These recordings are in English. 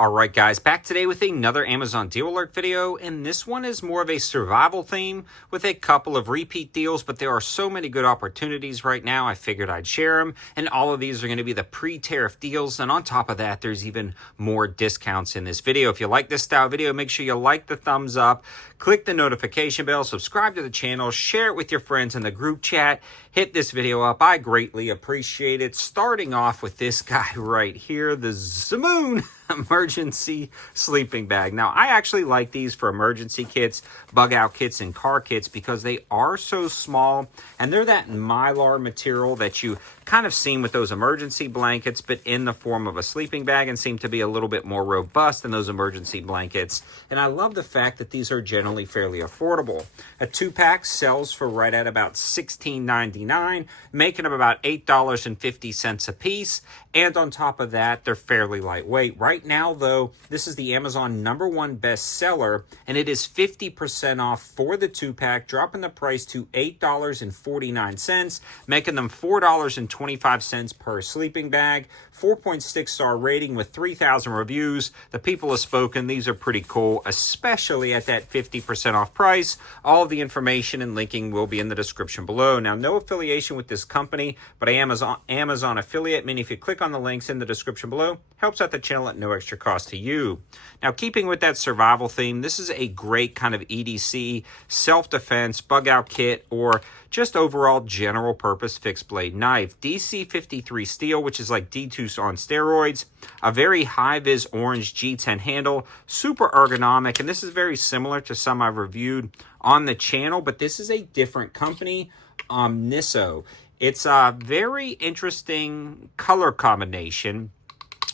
Alright guys, back today with another Amazon deal alert video, and this one is more of a survival theme with a couple of repeat deals, but there are so many good opportunities right now, I figured I'd share them, and all of these are going to be the pre-tariff deals, and on top of that, there's even more discounts in this video. If you like this style video, make sure you like the thumbs up, click the notification bell, subscribe to the channel, share it with your friends in the group chat, hit this video up, I greatly appreciate it. Starting off with this guy right here, the Zamoon Emergency Sleeping Bag. Now, I actually like these for emergency kits, bug out kits, and car kits because they are so small, and they're that mylar material that you kind of seen with those emergency blankets, but in the form of a sleeping bag, and seem to be a little bit more robust than those emergency blankets. And I love the fact that these are generally fairly affordable. A 2-pack sells for right at about $16.99, making them about $8.50 a piece. And on top of that, they're fairly lightweight. Right now, though, this is the Amazon #1 bestseller, and it is 50% off for the 2-pack, dropping the price to $8.49, making them $4.25 per sleeping bag. 4.6-star rating with 3,000 reviews. The people have spoken. These are pretty cool, especially at that 50% off price. All of the information and linking will be in the description below. Now, no affiliation with this company, but I am an Amazon affiliate, meaning if you click on the links in the description below, helps out the channel at no extra cost to you. Now, keeping with that survival theme, this is a great kind of EDC, self-defense, bug-out kit, or just overall general purpose fixed blade knife. DC53 steel, which is like D2 on steroids, a very high-vis orange G10 handle, super ergonomic, and this is very similar to some I've reviewed on the channel, but this is a different company, Omniso. It's a very interesting color combination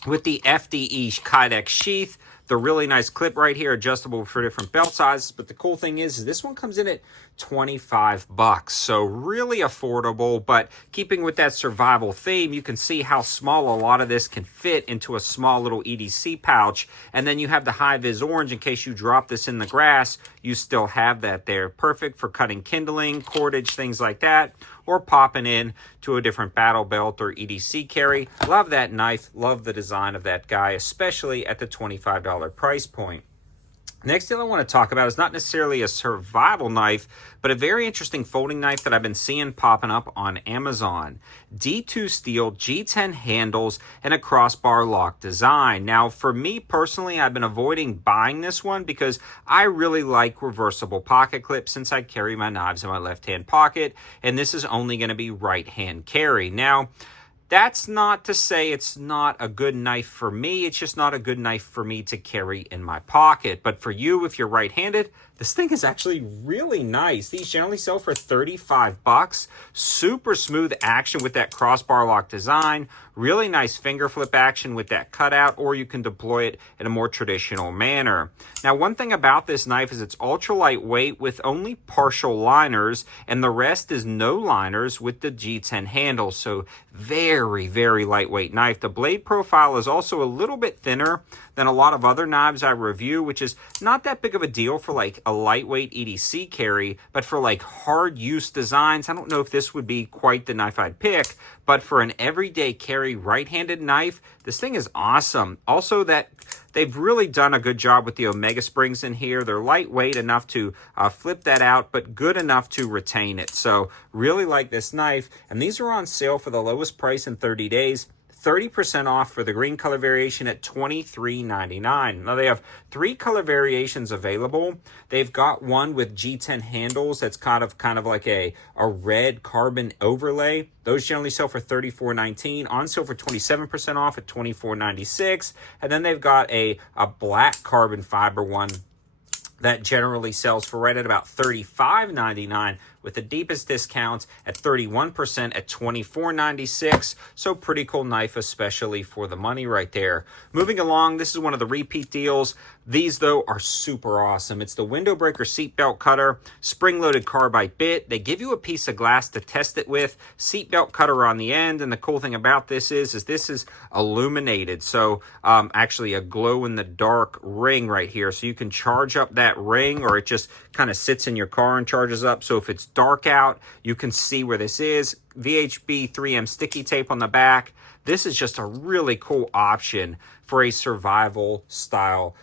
with the FDE Kydex sheath, the really nice clip right here, adjustable for different belt sizes. But the cool thing is this one comes in at $25, so really affordable. But keeping with that survival theme, you can see how small a lot of this can fit into a small little EDC pouch. And then you have the high-vis orange in case you drop this in the grass, you still have that there. Perfect for cutting kindling, cordage, things like that, or popping in to a different battle belt or EDC carry. Love that knife, love the design of that guy, especially at the $25 price point. Next thing I want to talk about is not necessarily a survival knife, but a very interesting folding knife that I've been seeing popping up on Amazon. D2 steel, G10 handles, and a crossbar lock design. Now, for me personally, I've been avoiding buying this one because I really like reversible pocket clips since I carry my knives in my left-hand pocket, and this is only going to be right-hand carry. Now, that's not to say it's not a good knife for me. It's just not a good knife for me to carry in my pocket. But for you, if you're right-handed, this thing is actually really nice. These generally sell for $35. Super smooth action with that crossbar lock design. Really nice finger flip action with that cutout, or you can deploy it in a more traditional manner. Now, one thing about this knife is it's ultra lightweight with only partial liners, and the rest is no liners with the G10 handle. So very, very lightweight knife. The blade profile is also a little bit thinner than a lot of other knives I review, which is not that big of a deal for like a lightweight EDC carry, but for like hard use designs, I don't know if this would be quite the knife I'd pick, but for an everyday carry right-handed knife, this thing is awesome. Also, that they've really done a good job with the Omega springs in here. They're lightweight enough to flip that out, but good enough to retain it. So really like this knife, and these are on sale for the lowest price in 30 days. 30% off for the green color variation at $23.99. Now, they have 3 color variations available. They've got one with G10 handles that's kind of like a red carbon overlay. Those generally sell for $34.19. On sale for 27% off at $24.96. And then they've got a black carbon fiber one that generally sells for right at about $35.99, with the deepest discounts at 31% at $24.96. So pretty cool knife, especially for the money right there. Moving along, this is one of the repeat deals. These, though, are super awesome. It's the window breaker seatbelt cutter, spring-loaded carbide bit. They give you a piece of glass to test it with, seatbelt cutter on the end, and the cool thing about this is this is illuminated. So actually a glow-in-the-dark ring right here. So you can charge up that ring, or it just kind of sits in your car and charges up. So if it's dark out, you can see where this is. VHB 3M sticky tape on the back. this is just a really cool option for a survival style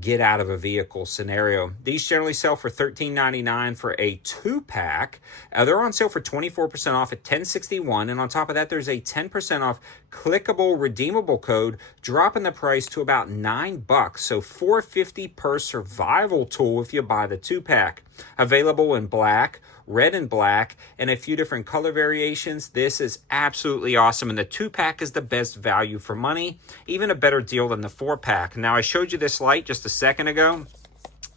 get out of a vehicle scenario. These generally sell for $13.99 for a 2-pack. They're on sale for 24% off at $10.61, and on top of that, there's a 10% off clickable redeemable code, dropping the price to about $9. So $4.50 per survival tool if you buy the 2-pack. Available in black, red and black, and a few different color variations. This is absolutely awesome, and the 2-pack is the best value for money, even a better deal than the 4-pack. Now, I showed you this light just a second ago.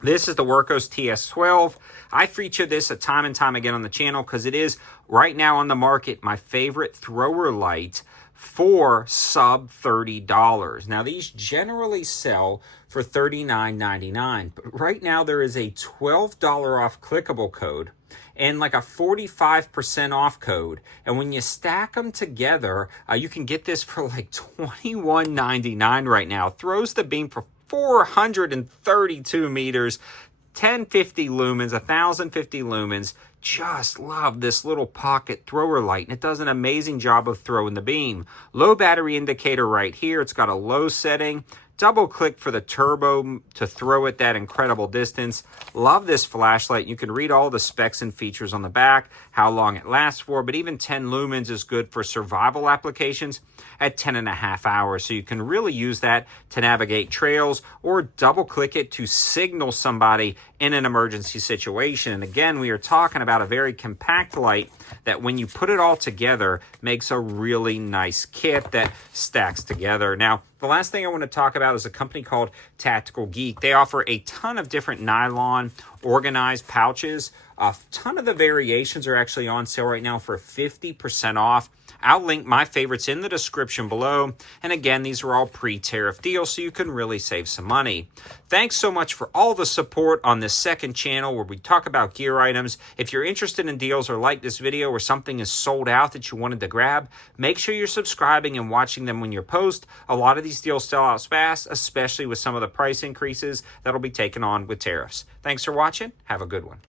This is the Workos TS12. I feature this a time and time again on the channel because it is right now on the market my favorite thrower light for sub $30. Now, these generally sell for $39.99, but right now there is a $12 off clickable code and like a 45% off code. And when you stack them together, you can get this for like $21.99 right now. Throws the beam for 432 meters, 1050 lumens, 1050 lumens. Just love this little pocket thrower light, and it does an amazing job of throwing the beam. Low battery indicator right here. It's got a low setting. Double click for the turbo to throw it that incredible distance. Love this flashlight. You can read all the specs and features on the back, how long it lasts for, but even 10 lumens is good for survival applications at 10.5 hours. So you can really use that to navigate trails or double click it to signal somebody in an emergency situation. And again, we are talking about a very compact light that when you put it all together makes a really nice kit that stacks together. Now, the last thing I want to talk about is a company called Tactical Geek. They offer a ton of different nylon organized pouches. A ton of the variations are actually on sale right now for 50% off. I'll link my favorites in the description below. And again, these are all pre-tariff deals, so you can really save some money. Thanks so much for all the support on this second channel where we talk about gear items. If you're interested in deals or like this video or something is sold out that you wanted to grab, make sure you're subscribing and watching them when you post. A lot of these deals sell out fast, especially with some of the price increases that'll be taken on with tariffs. Thanks for watching. Have a good one.